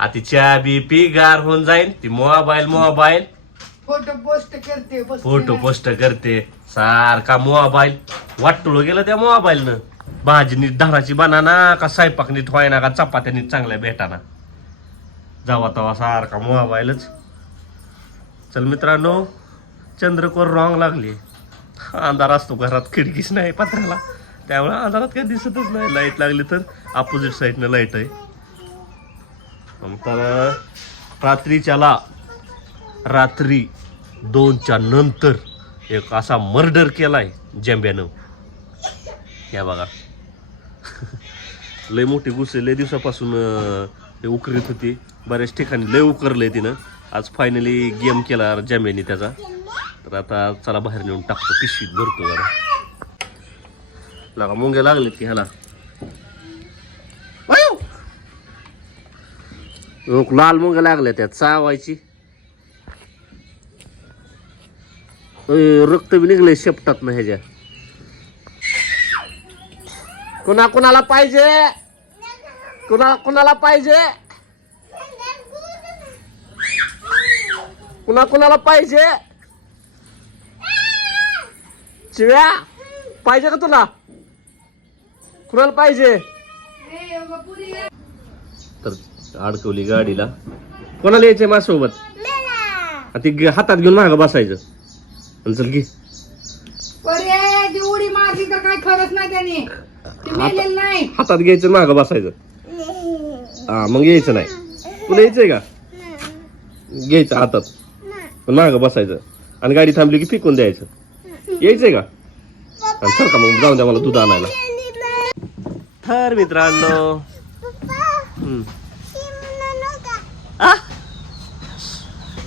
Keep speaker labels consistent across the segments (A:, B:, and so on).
A: आता चहा बी पी गार होऊन जाईल ती मोबाईल मोबाईल.
B: फोटो पोस्ट करते
A: फोटो पोस्ट करते सारखा मोबाईल. वाटुळ गेलं त्या मोबाईलनं. भाजी नीट धाराची बनाना का स्वयंपाक नीट व्हायना का चपात्या नीट चांगल्या भेटाना. जावा तवा सारखा मोबाईलच. चल मित्रांनो चंद्रकोर रॉंग लागली. अंधार असतो घरात खिडकीच नाही पत्र्याला. त्यामुळे अंधारात काही दिसतच नाही. लाइट लागली तर अपोजिट साईडनं लाइट आहे. तर रात्रीच्याला रात्री दोनच्या नंतर एक असा मर्डर केलाय जेंब्यानं. या बघा. लय मोठी गुस्से लय दिवसापासून ते उकरीत होती. बऱ्याच ठिकाणी लय उकरलंय तिनं. आज फायनली गेम केला जेंब्याने त्याचा. तर आता चला बाहेर नेऊन टाकतो पिशवीत भरतो जरा. लागा मुंग्या लागलेत की ह्याला. अयो! लाल मुंग्या लागल्या त्यात चावायची. रक्त बी निघले शेपटात ना ह्याच्या. कुणा कुणाला पाहिजे? कुणा कुणाला पाहिजे? कुणा कुणाला पाहिजे? चिव्या पाहिजे का तुला? कुणाला पाहिजे? तर अडकवली गाडीला. कोणाला यायचंय माझ्यासोबत? ती हातात घेऊन मागं बसायचं. आणि चल की
B: उडी मारली तर काय खरंच नाही त्याने. ते मेलेलं नाही.
A: हातात घ्यायचं मागं बसायचं. हा मग यायचं नाही. तुला यायचंय का? घ्यायचं हातात. पण मागं बसायचं. आणि गाडी थांबली की फेकून द्यायचं. यायचंय का? आणि सर का मग जाऊन द्या मला दूध आणायला. तर मित्रांनो?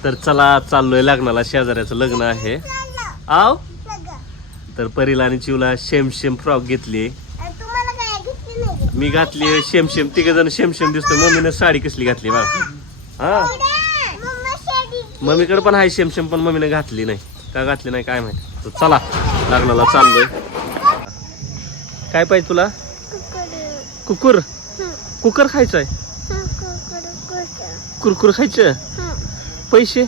A: तर चला चाललोय लग्नाला शेजाऱ्याचं लग्न आहे. आव? तर परीला आणि चिवला शेम शेम फ्रॉक घेतली मी घातली शेम शेम तिघ जण शेम शेम दिसतोय. मम्मीने साडी कसली घातली बा? हा? मम्मीकडे पण आहे शेम शेम पण मम्मीने घातली नाही. का घातली नाही काय माहिती. तर चला लग्नाला चाललोय. काय पाहिजे तुला? कुकुर? कुकर खायचंय. कुरकुर खायचं? पैसे?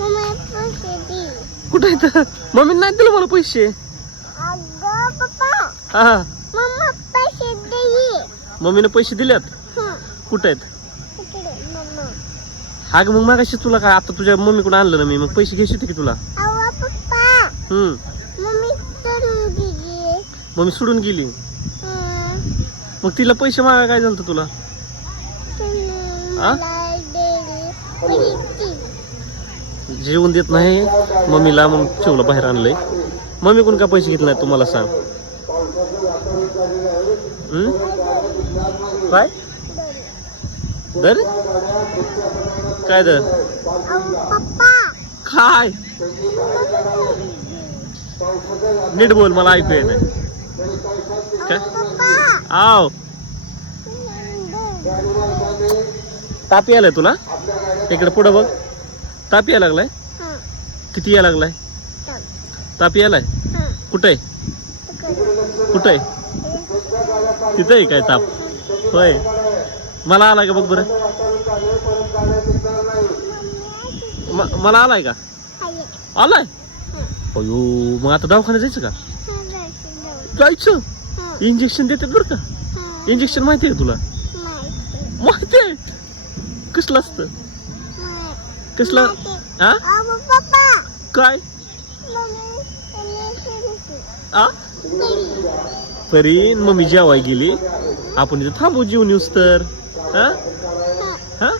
C: मम्मा पैसे दे.
A: कुठे आहेत? मम्मी नाही दिलं मला पैसे. हा.
C: मम्मा
A: मम्मीने पैसे दिलेत?
C: हं,
A: कुठे आहेत?
C: मम्मा.
A: हा मग मागाशी तुला काय? आता तुझ्या मम्मीकडून आणलं ना मी. मग पैसे घ्यायचे होते की तुला? हम्म
C: मम्मी
A: मम्मी सोडून गेली. मग तिला पैसे मागा काय झालं तुला? आ?
C: जेवून
A: जेवण देत नाही. मम्मीला मग ठेवलं बाहेर आणलंय. मम्मी कोण का पैसे घेतले नाही तुम्हाला सांग. हम्म? काय? दर? काय दर? काय? नीट बोल मला ऐकू येत नाही. काय? आव. ताप यायलाय तुला? इकडे पुढं बघ. ताप यायला लागलाय?
C: हं,
A: किती यायला लागलाय? ताप यायलाय?
C: हं,
A: कुठे? कुठे? आहे तिथं आहे काय ताप? होय. मला आलाय का बघ बरं? म- मला आलाय का. आलाय? अयो मग आता दवाखान्यात जायचं का?
C: जायचं,
A: इंजेक्शन देतात बरं का? इंजेक्शन माहिती आहे तुला?
C: माहिती.
A: आहे. कसलं असतं? कसलं? हा काय? आ? परी मम्मी जेवाय गेली. आपण इथे थांबू जेवून येऊस तर. हा? हा?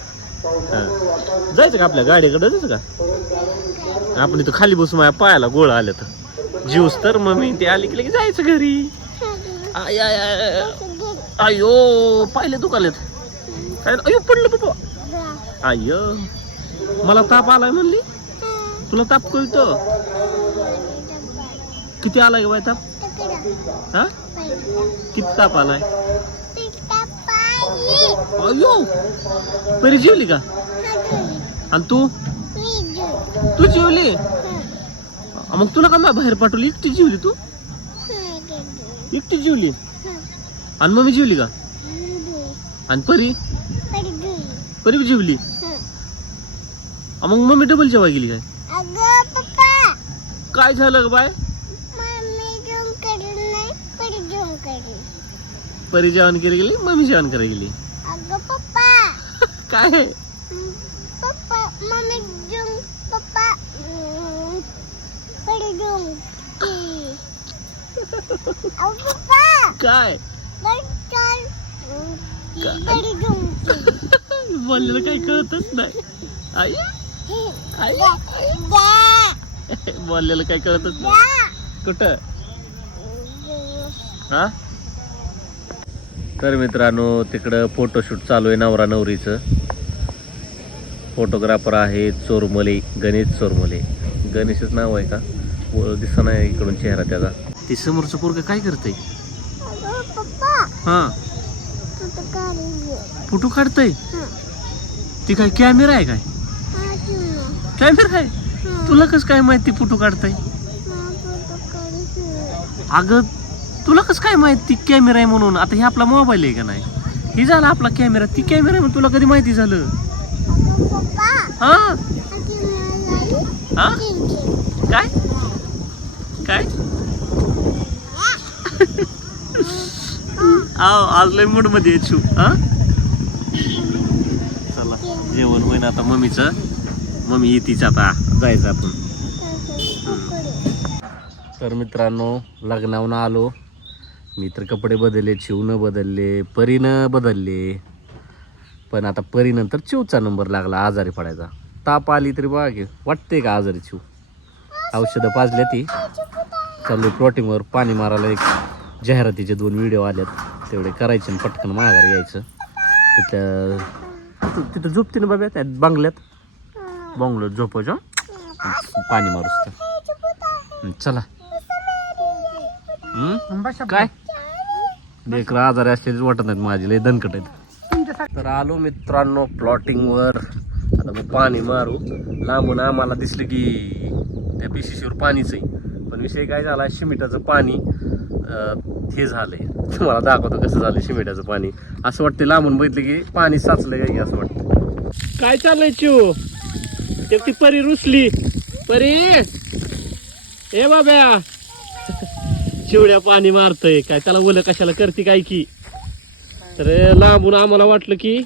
A: हा. जायचं का आपल्या गाडीकडे? जायचं का? आपण इथं खाली बसून माझ्या पायाला गोळ आल्या तर जीवस तर मम्मी ते आली की लगेच जायचं घरी. आय आय आय आय. अयो पाहिले दुखालेत काय अयो पडलं बाबा. अय मला ताप आलाय म्हणली. तुला ताप कळतो? किती आलाय बाय ताप? हा? किती ताप आलाय? अयो. परी जेवली का? आणि तू? तू जेवली? मग तुला का बाहेर पाठवली? एकटी जेवली तू? एकटी जेवली. आणि मम्मी जेवली का. आणि परी?
C: परी
A: बी जेवली. अं, मग मम्मी डबल जेवाय गेली काय? काय झालं बाय?
C: परी जेवण
A: केली गेली मम्मी जेवण करायला गेली? काय?
C: पप्पा मम्मी पप्पा हं, परी जेवण की. अगं पप्पा
A: काय? काय? बोललेलं काही कळतच नाही. आई. बोललेलं काही कळतच नाही. कुठं? हा? तर मित्रांनो तिकडं फोटोशूट चालू आहे नवरा नवरीचं. फोटोग्राफर आहे चोरमले गणेश चोरमले. गणेशच नाव आहे का? व दिसत नाही इकडून चेहरा त्याचा. ते समोरचं पोरग काय करतंय? हा. फोटो काढतय?
C: हं.
A: ती काय कॅमेरा आहे काय?
C: हा.
A: कॅमेरा आहे. तुला कसं काय माहिती फोटो काढताय. अगं तुला कसं काय माहिती कॅमेरा आहे म्हणून? आता हे आपला मोबाईल आहे का नाही? हे झाला आपला कॅमेरा. ती कॅमेरा आहे म्हणून तुला कधी माहिती झालं? हा?
C: हा?
A: हा काय? आव आज लय मूडमध्ये आहे छू हा? चला जेवण होईन आता मम्मीचं. मम्मी येतीच आता जायचं आपण. तर मित्रांनो लग्नावून आलो. मी तर कपडे बदलले चिवनं बदलले परीनं बदलले. पण आता परीनंतर चिवचा नंबर लागला आजारी पडायचा. ताप आली तरी बघा की वाटते का आजारी चिव? औषधं पाजल्या ती. चालू प्लॉटिंगवर पाणी मारायला एक जाहिरातीचे दोन व्हिडिओ आल्यात. तेवढे करायचे आणि पटकन माघारी यायचं. तिथं तिथं- तिथं झोपते ना बाबा त्या बंगल्यात. बंगल्यात झोपायचं पाणी मारूस तर. हं, चला. हं? काय? लेकर आजारी असलेलीच वाटत नाहीत माझी लय दणकट आहेत. तर आलो मित्रांनो प्लॉटिंग वर. आता मग पाणी मारू. लांबून आम्हाला दिसलं की त्या पिशीशीवर पाणीच आहे. पण विषय काय झाला शिमिटाचं पाणी. हे झालंय. तुम्हाला दाखवतो कसं झालं शिमिटाचं पाणी. असं वाटतं लांबून बघितलं की पाणी साचलंय काय असं वाटतं काय चाललंय चिव ते परी रुसली. परी! ए बाब्या! चिवड्या पाणी मारतय. काय त्याला बोल कशाला करते काय की? तर लांबून आम्हाला वाटलं की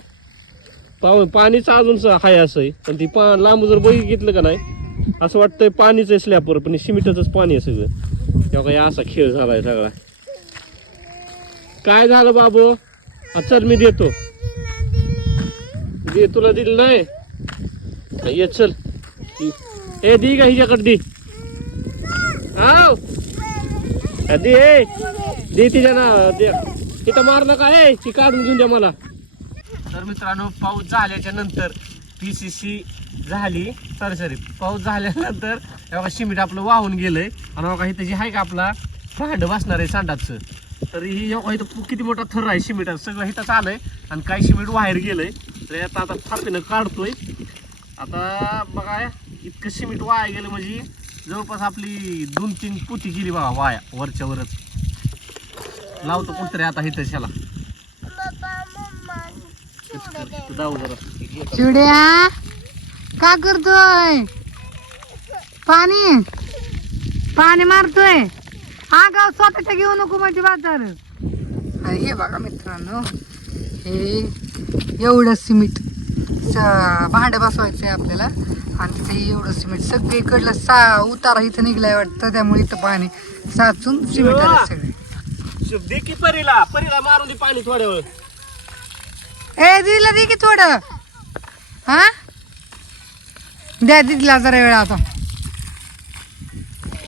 A: पाव पाणीच अजून स- हाय असं आहे. पण ती पा लांबून जर बघितलं का नाही असं वाटतंय पाणीच आहे स्लॅपवर पण सिमिटाचंच पाणी आहे सगळं. तेव्हा काही असा खेळ झालाय सगळा. काय झालं बाबू? हा, चल मी देतो. दे तुला दिलं नाही? ये चल. ए दी का हिच्याकडे दी. आव हा, दे दे तिच्या ना दे. तिथं मारलं काय ती काढून घेऊन द्या मला. तर मित्रांनो पाऊस झाल्याच्यानंतर पी सी सी झाली. सॉरी सॉरी पाऊस झाल्यानंतर तेव्हा शिमिट आपलं वाहून गेलंय. आणि बघा इथं जे आहे का आपला भांड बसणार आहे सांडाचं. तर ही बघा इथं किती मोठा थर आहे शिमिटाचं सगळं इथं आलंय आणि काही शिमिट बाहेर गेलंय तर आता आता थापीनं काढतोय. आता बघा इतकं सिमेंट वाया गेलं म्हणजे जवळपास आपली दोन तीन पुती गेली बघा वाया वरच्या वरच. लावतो कोणतरी आता इथं शाला जाऊ जरा.
B: चिवड्या का करतोय? पाणी? पाणी मारतोय. हा गाव स्वतःच्या घेऊ नको माझी बाजार. आणि हे बघा मित्रांनो हे एवढं सिमेंट भांडं बसवायचं आहे आपल्याला. आणि ते एवढं सिमेंट सगळीकडलं सा उतारा इथं निघलाय वाटतं त्यामुळे इथं पाणी साचून सिमेंट आलं सगळे.
A: शुभ दे की परीला. परीला मारून दे पाणी वेळ
B: ए दिला दे की थोडं. हा? द्या तिथला जरा वेळ आता.